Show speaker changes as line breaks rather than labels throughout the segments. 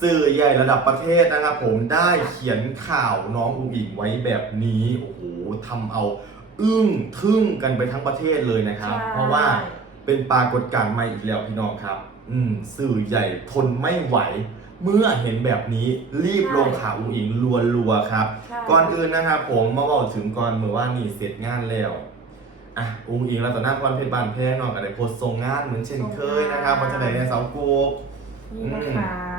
สื่อใหญ่ระดับประเทศนะครับผมได้เขียนข่าวน้องอุ๋งอิงไว้แบบนี้โอ้โหทำเอาอึ้งทึ่งกันไปทั้งประเทศเลยนะครับ
ใช่
เพราะว่าเป็นปรากฏการณ์ใหม่อีกแล้วพี่น้องครับ อืมสื่อใหญ่ทนไม่ไหว เมื่อเห็นแบบนี้รีบลงข่าวอุ๋งอิงรัวๆครับ
ใช่
ก่อนอื่นนะครับผมมาบอกถึงก่อนเมื่อว่านี่เสร็จงานแล้วอะอุ๋งอิงรัตนพรเพชรบานแพงเนอกกับได้โพสต์ส่งงานเหมือนเช่นเคยนะครับวันจะไหนในเสาโกก
นี่นะคะ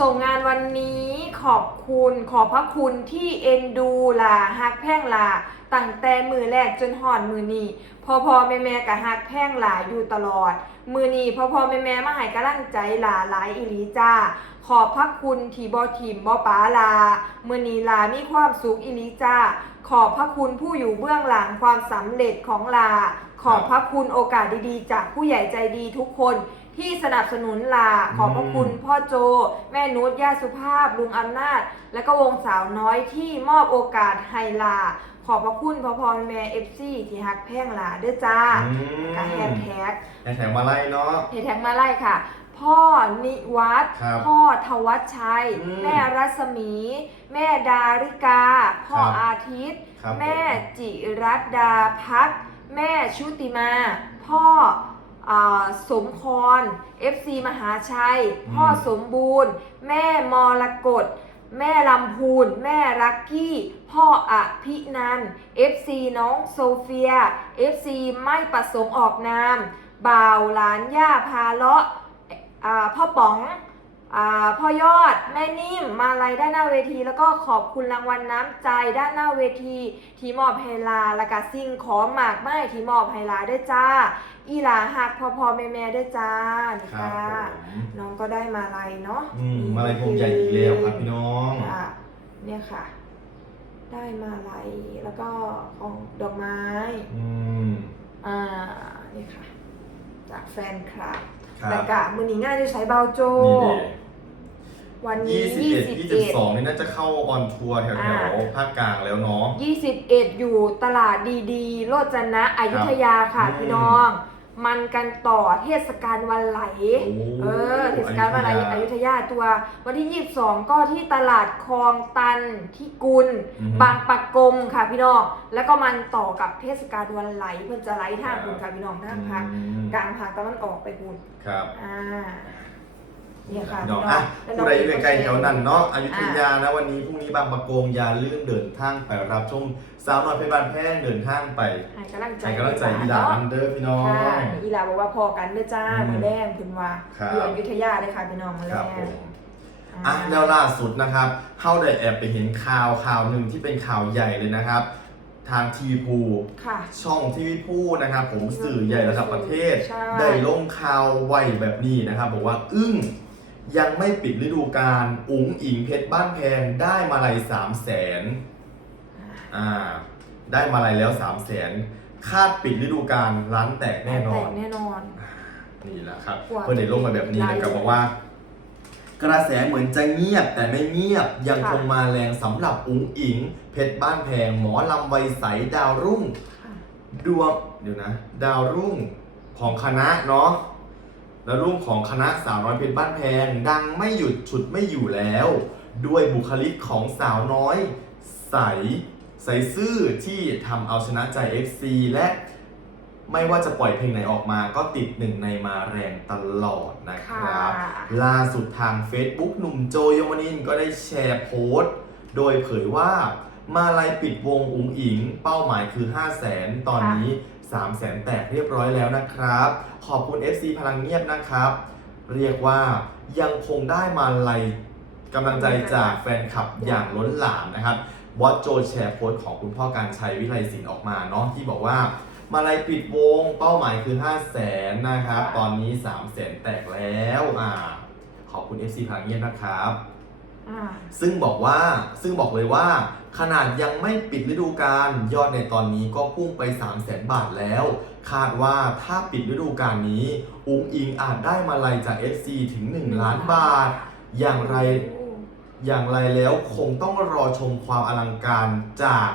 ส่งงานวันนี้ขอบคุณขอบพระคุณที่เอ็นดูล่ะฮักแพ่งล่ะตั้งแต่มือแรกจนหอดมือนี้พอพอแม่แม่กับฮักแพ่งล่ะอยู่ตลอด มือนี้พอพอแม่แม่มาให้กำลังใจล่ะหลายอีลีจ้า ขอบพระคุณที่บอทีมบอป้าลา มือนีลามีความสุขอีลีจ้า ขอบพระคุณผู้อยู่เบื้องหลังความสำเร็จของลา ขอบพระคุณโอกาสดีๆ จากผู้ใหญ่ใจดีทุกคน ที่สนับสนุนลาขอบพระคุณพ่อโจ แม่นุชย่าสุภาพ ลุงอำนาจ และก็วงสาวน้อยที่มอบโอกาสให้ลา ขอบพระคุณพ่อพ่อแม่เอฟซีที่ฮักแพ่งลาด้วยจ้า
อื
กับแฮ
ม
ชแท็ก
แฮชแท็กมาไล่เนาะ
เฮแท็กมาไล่ค่ะ พ่อนิวัฒน์
ครับ
พ่อทวัชชัย
อืม
แม่รัศมี แม่ดาริกา พ่อ
ครับ
อาทิตย์
ครับ
แม่จิรัตดาพัฒน์แม่ชุติมา พ่ออา สมพร FC มหาชัย พ่อสมบูรณ์ แม่มรกตแม่ลำพูน แม่รักกี้ พ่ออภินันท์ FC น้องโซเฟีย FC ไม่ประสงค์ออกนาม บ่าวหลานย่าพาเลาะอ่าพ่อป๋องอา พ่อยอดแม่นิ่มมาลัยด้านหน้าเวที แล้วก็ขอบคุณรางวัลน้ำใจด้านหน้าเวที ที่มอบให้ลาและก็สิ่งของหมากไม้ที่มอบให้ลาด้วยจ้า อีหลาหักพอพอแม่แม่ๆด้วยจ้านี่
ครับ
ค่ะ
ผม
น้องก็ได้มาลัยเนาะ
อืมมาไล่พวงใหญ่อีกแล้วครับพี่น้อง
ค่ะเนี่ยค่ะ ได้มาลัยแล้วก็ของดอกไม้
อืม
อ่า นี่ค่ะ จากแฟนคลับ
ครั
แต่
บ
กะมือนี้ง่ายจะใช้เบาโจ
นี่เด็
วันนี้
ยี่สิบเอ็ดยี่สิบสอง
21
นี่น่าจะเข้าออนทัวร์แถ
อ่า
วๆภาคกลางแล้วเนาะ
21อยู่ตลาดดีๆโลจนะอยุธยาค่ะ
อืม
พี่น้อง มันกันต่อเทศกาลวันไหล
โอ้
เออ เทศกาลวันไหลอยุธยาตัว วันที่ 22 ก็ที่ตลาดคลองตันที่กุล
อือฮึ
บางปะกงค่ะพี่น้อง แล้วก็มันต่อกับเทศกาลวันไหลเพื่อนจะไหลทางคุณค่ะพี่น้องทางภาค
อืม
กลางภาคตะวันออกไปคุณ
ครับ
อ่า เนี่ยค่ะ
พี่น้อง
พี่น้อง
อะ
แล้ว
ผู้ใดอยู่ใกล้ๆแถวนั้นเนาะอยุธ
อะ
ยานะวันนี้พรุ่งนี้บางประกงอย่าลืมเดินทางไปรับชมสาวน้อยเพชรบานแพงเดินทางไป
ให้กำลังใจ
ให้กำลังใจอีหลา
เนาะ
อันเดอร์พี่น้อง
ค่ะอีหลาบอกว่าพอกันเด้อจ้า
อืม
มือแดงคุณว่า
ครับ
อยู่อยุธยาเลยค่ะพี่น้องมือ
ค
แด
รับ
ง
ผมอะแล้วล่าสุดนะครับเข้าได้แอบไปเห็นข่าวข่าวหนึ่งที่เป็นข่าวใหญ่เลยนะครับ ทางทีวีพู
ค่ะ
ช่องทีวีพูนะครับผมสื่อใหญ่ระดับประเทศ
ใช่
ได้ลงข่าวไวแบบนี้นะครับ บอกว่าอึ้ง ยังไม่ปิดฤดูกาลอุ๋งอิงเพชรบ้านแพงได้มาลัยสามแสนอ่า ได้มาลัยแล้วสามแสนคาดปิดฤดูกาลร้านแตกแน่นอน
แน่นอน
นี่แหละครับ
กว่า
เพื่อนได้ลงมาแบบนี้นะครับ
หลาย
บอกว่า กระแสเหมือนจะเงียบแต่ไม่เงียบยัง
ค่ะ
คงมาแรงสำหรับอุ๋งอิง เพชรบ้านแพงหมอลำไวยใสดาวรุ่ง
ค่ะ
ดวงเดี๋ยวนะ ดาวรุ่งของคณะเนาะ ดาวรุ่งของคณะสาวน้อยเพชรบ้านแพง ดังไม่หยุดฉุดไม่อยู่แล้ว ด้วยบุคลิกของสาวน้อย ใส ใสซื่อที่ทำเอาชนะใจ FC และไม่ว่าจะปล่อยเพลงไหนออกมาก็ติดหนึ่งในมาแรงตลอดนะครับ
ค่ะ
ล่าสุดทาง Facebook หนุ่มโจโยมานินก็ได้แชร์โพสต์ โดยเผยว่ามาลายปิดวงอุ๋งอิง เป้าหมายคือ 5 0 0แสนตอนนี้ 3 0 0แสนแตกเรียบร้อยแล้วนะครับ ขอบคุณ FC พลังเงียบนะครับ เรียกว่ายังคงได้มาลายกำลังใจจากแฟนคลับอย่างล้นหลามนะครับบอสโจแชร์โพสต์ของคุณพ่อการชัยวิไลศิลป์ออกมาเนาะที่บอกว่า มาลายปิดวงเป้าหมายคือ 5 0 0แสนนะครับ ตอนนี้ 3 0 0แสนแตกแล้วอ่าขอบคุณ FC พลังเงียบนะครับ ซึ่งบอกว่าซึ่งบอกเลยว่า ขนาดยังไม่ปิดฤดูกาลยอดในตอนนี้ก็พุ่งไป 3 0 0แสนบาทแล้ว คาดว่าถ้าปิดฤดูกาลนี้ อุ้งอิงอาจได้มาลัยจาก FC ถึง 1 ล้านบาท อย่างไรอย่างไรแล้วคงต้องรอชมความอลังการจาก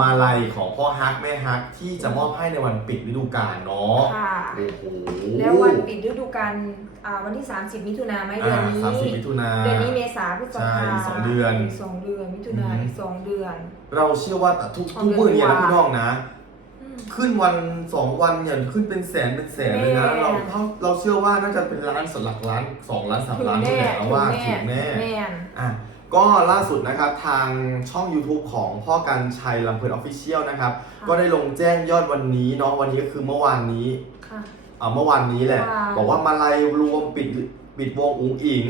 มาลัยของพ่อฮักแม่ฮักที่จะมอบให้ในวันปิดฤดูกาลเนาะ
ค่ะ
โอ้โห
แล้ววันปิดฤดูกาลอ่าวันที่ 30 มิถุนาไหมเดือนนี้
สามสิบมิถุนา
เดือนนี้เมษาพฤษ
ใช่
ภา
สองเดือน
กสองเดือนมิถุนา
อืม
อีกสองเดือน
เราเชื่อว่าทุก
ของ
ทุกมือเนี่ยนะ
เดือน
พี่น้องนะ
อืม
ขึ้นวันสองวันเนี่ยขึ้นเป็นแสนเป็นแสนเลยนะ
แม่
เราเราเราเชื่อว่าน่าจะเป็นล้านสนหลักล้านสองล้านสาม
ถึง
ล้าน
แน่
นี่แหละเราว่า
ถึ
ถึ
ง
ง
แน่
แน่
แม่น
อะ ก็ล่าสุดนะครับทางช่อง YouTube ของพ่อกันชัยลำเพลินออฟฟิเชียลนะครับ
ค่ะ
ก็ได้ลงแจ้งยอดวันนี้เนาะวันนี้ก็คือเมื่อวานนี้
ค่ะ
อ่าเมื่อวานนี้แหละ
ค่ะ
บอกว่ามาลัยรวมปิดปิดวงอุ๋งอิง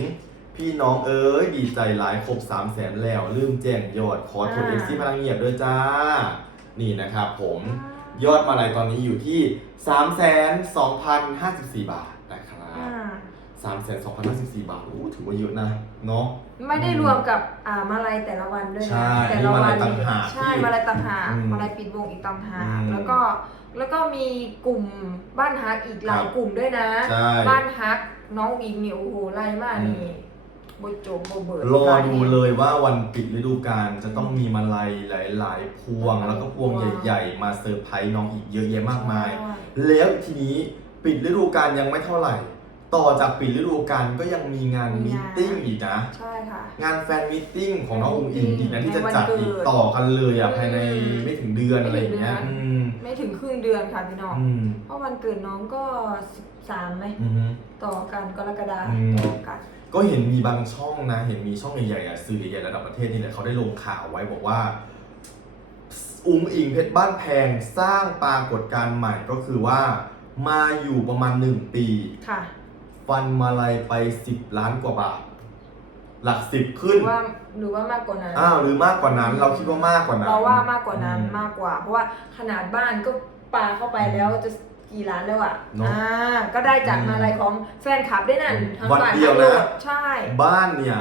พี่น้องเอ้ยดีใจหลายครบ3 0 0แสนแล้ว ลืมแจ้งยอดขอโทษเอฟซีพลังเงียบด้วยจ้า นี่นะครับผมยอดมาลัยตอนนี้อยู่ที่ 3 2 0 5 4 บาทนะครับ
อ่า
3 2 0 5 4บาทโอ้ถือว่าเยอะนะ เนาะ
ไม่ได้รวมกับอ่ามาลัยแต่ละวันด้วย
ใช่
นะแต่ละ
นี่มาลั
วั
ยต่างหาก
ใช่
ที่
มาลัยต่างหาก
อืม
มาลัยปิดวงอีกต่างหาก
อืม
แล้วก็แล้วก็มีกลุ่มบ้านฮักอีกหลาย
ครับ
กลุ่มด้วยนะ
ใช่
บ้านฮักน้องอิงเนี่ยโอ้โหไล่มาก
อืม
นี่บโจบโบเบิร์ด
รอดูเลยว่าวันปิดฤดูกาลจะต้องมีมาลัยหลาย ๆ พวง แล้วก็พวงใหญ่ ๆ มาเซอร์ไพรส์น้องอีกเยอะแยะมากมาย
ใช่
แล้วทีนี้ปิดฤดูกาลยังไม่เท่าไหร่ ต่อจากปิดฤดูกาลก็ยังมีงาน
มี
มี
งาน
ตติ้งอีกนะ
ใช่ค่ะ
งานแฟนมิทติ้งของน้อง
แฟน
อุ๋งอิงอีกนะ
มีตติ้ง
ที่จะจัดอีก
ในวันเกิด
ต่อกันเลยอะ
อืม
ภายในไม่ถึงเดือนอะไรอย่างเงี้ย
ไม่ถึ
อื
งเดือน
ม
ไม่ถึงครึ่งเดือนค่ะพี่น้อง
อืม
เพราะวันเกิดน้องก็สิบสามไหม
อืม
ต่อกันกรกฎา
อืม
ต่อกัน
ก็เห็นมีบางช่องนะ เห็นมีช่องใหญ่ๆอะสื่อใหญ่ๆระดับประเทศนี่แหละเขาได้ลงข่าวไว้บอกว่า อุ้งอิงเพชรบ้านแพงสร้างปรากฏการณ์ใหม่ก็คือว่า มาอยู่ประมาณหนึ่งปี
ค่ะ
ฟันมาลัยไป10ล้านกว่าบาท หลักสิบ
ห
ขึ้
รื
น
อว่าหรือว่ามากกว่านั้น
อ้าวหรือมากกว่านั้น เราคิดว่ามากกว่านั้น
เราว่ามากกว่านั้น
อื
มากกว่า เพราะว่าขนาดบ้านก็ปาเข้าไปแล้วจะกี่ล้านแล้วอะ
เนอะ
อ่าก็ได้จาก
อืม
มาลัยของแฟนคลับด้วยนั่น
อืม
ทั้ง
วัน
บ้าน
เดียว
ทั้งร
นะ
ถใช่
บ้านเนี่ย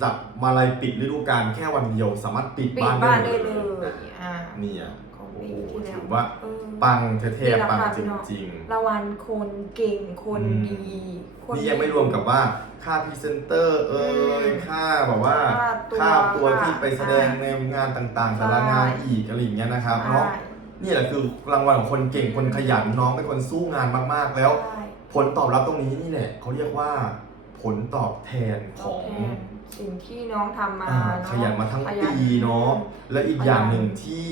หลักมาลัยปิดฤดูกาลแค่วันเดียวสามารถปิด
ปิด
บ้าน
บ้าน
ได้
ได้
เล
เลยยอ่า
นี่อะ
ของ
โอ้
ปี
โห
ที่แล้ว
ถือว่า
เออ
ปังเท่
นี่แหละ
ๆปัง
ค่ะ
จ
พี่น้อง
ริง
รางวัลคนเก่งคน
อืม
ดีคน
ๆนี่ยังไม่รวมกับว่าค่าพรีเซนเตอร์เอ่ย
อืม
ค่าแบบว่า
ค่าตัว
ค่าตัวที่ไปแสดง
อ่า
ในงานต่างๆ
ใช่
สารงานอีกอะไรอย่างเงี้ยนะครับเนาะ
ใช่
นี่แหละคือรางวัลของคนเก่งคนขยันน้องเป็นคนสู้งานมากๆแล้ว
ใช่
ผลตอบรับตรงนี้นี่แหละเขาเรียกว่า ผลตอบแทนข
ตอ
อบง
แทน สิ่งที่น้องทำมา
อ่า
เอะ
ขยันมาทั้ง
ขยัน
ปีเนาะและอีก
ขยัน
อย่างหนึ่งที่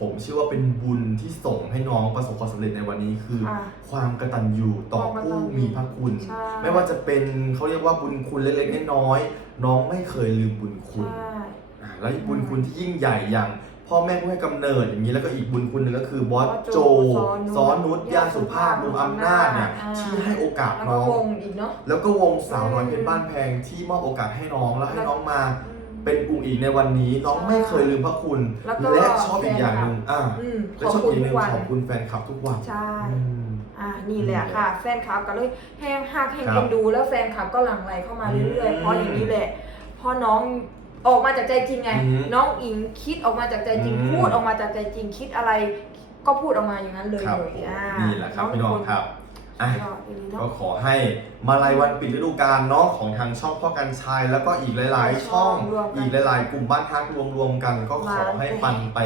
ผมเชื่อว่าเป็นบุญที่ส่งให้น้องประสบความสำเร็จในวันนี้คือ
ค่ะ
ความกตัญญูต่อ
ความกตั
ผู้
ญญู
มีพระคุณ
ใช่
ไม่ว่าจะเป็นเขาเรียกว่าบุญคุณเล็กๆน้อยๆน้องไม่เคยลืมบุญคุณ
ใช่
อ่าแล้วบุญคุณที่ยิ่งใหญ่อย่าง พ่อแม่ผู้ให้กำเนิดอย่างนี้แล้วก็อีกบุญคุณหนึ่งก็คือบอสโจซอนุชย่าสุภาพลุงอำนาจเนี่ยที่ให้โอกาส
แล้ว
น้
ก็
อง
วงอีกเนาะ
แล้วก็วงสาวน้อย
อืม
เพชรบ้านแพงที่มอบโอกาสให้น้องแล้วให้น้องมา
อืม
เป็นอุ๋งอิงในวันนี้น้อง
ใช่
ไม่เคยลืมพระคุณ
แล้วก็
และชอบอีกอย่างหนึ่งอ่า
อืม
และ
ขอบ
ชอบ
คุณ
อีกอย่างห
ทุ
นึ่
ก
ง
วัน
ขอบคุณแฟนคลับทุกวัน
ใช่
อืม
อ่านี่แหละค่ะ แฟนคลับก็เลยแห้งหักแห้ง
ครับ
เอ็นดู แล้วแฟนคลับก็หลั่งไหลเข้ามาเรื่อย
อืม
ๆเพราะอย่างนี้แหละเพราะน้อง ออกมาจากใจจริงไง
อืม
น้องอิงคิดออกมาจากใจจริง
อืม
พูดออกมาจากใจจริงคิดอะไร ก็พูดออกมาอย่างนั้นเลย
ครับ
เลย
ผม
อ่า
นี่แหละครับพี่น้องครับอะ
ยอดเลย
ก็
เนาะ
ขอให้มาลายวันปิดฤดูกาลเนาะของทางช่องพ่อกันชัยแล้วก็อีกหลาย ๆ ช่อง
รวมกัน
อีกหลาย ๆ กลุ่มบ้านฮักรวม ๆ กัน ก็ขอให้ปันไป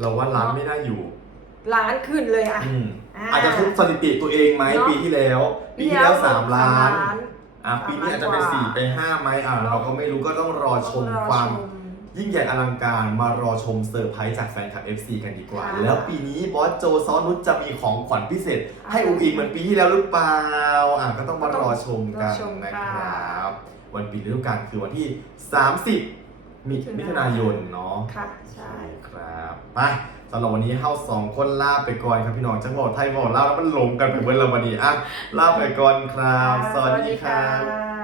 เราว่าร้านไม่น่าอยู่
ล้านขึ้นเลยอะ
อืม
อ่า
อาจจะทุบสถิติตัวเองไหม
เนอะ
ปีที่แล้ว ปีที่แล้วสามล้าน
สม
อะ
สาม
ปีนี้อาจจะ
ล้าน
ไป
กว่า
สี่ไปห้าไหมอะเราก็ไม่รู้ก็ต้องรอชม
ต้องรอ
ความ
ชม
ยิ่งใหญ่อลังการมารอชมเซอร์ไพรส์จากแฟนคลับ FC กันดีกว่า
ค่ะ
แล้วปีนี้บอสโจซอนุชจะมีของขวัญพิเศษ
อ่า
ให้อุ้งอิงเหมือนปีที่แล้วหรือเปล่าอะก็ต้องมารอชมกัน
รอชม
นะ
ค่ะ
ครับ วันปิดฤดูกาลคือวันที่ 30มิมิถุนายนเนาะ
ค่ะ ใช่
ครับไป สำหรับวันนี้เฮาสองคนลาไปก่อนครับพี่น้องจังหวัดไทยบอกลาแล้วมันหลงกันไปเบิร์ละวันนี้อะลาไปก่อนครับ สวัสดีครับ
บ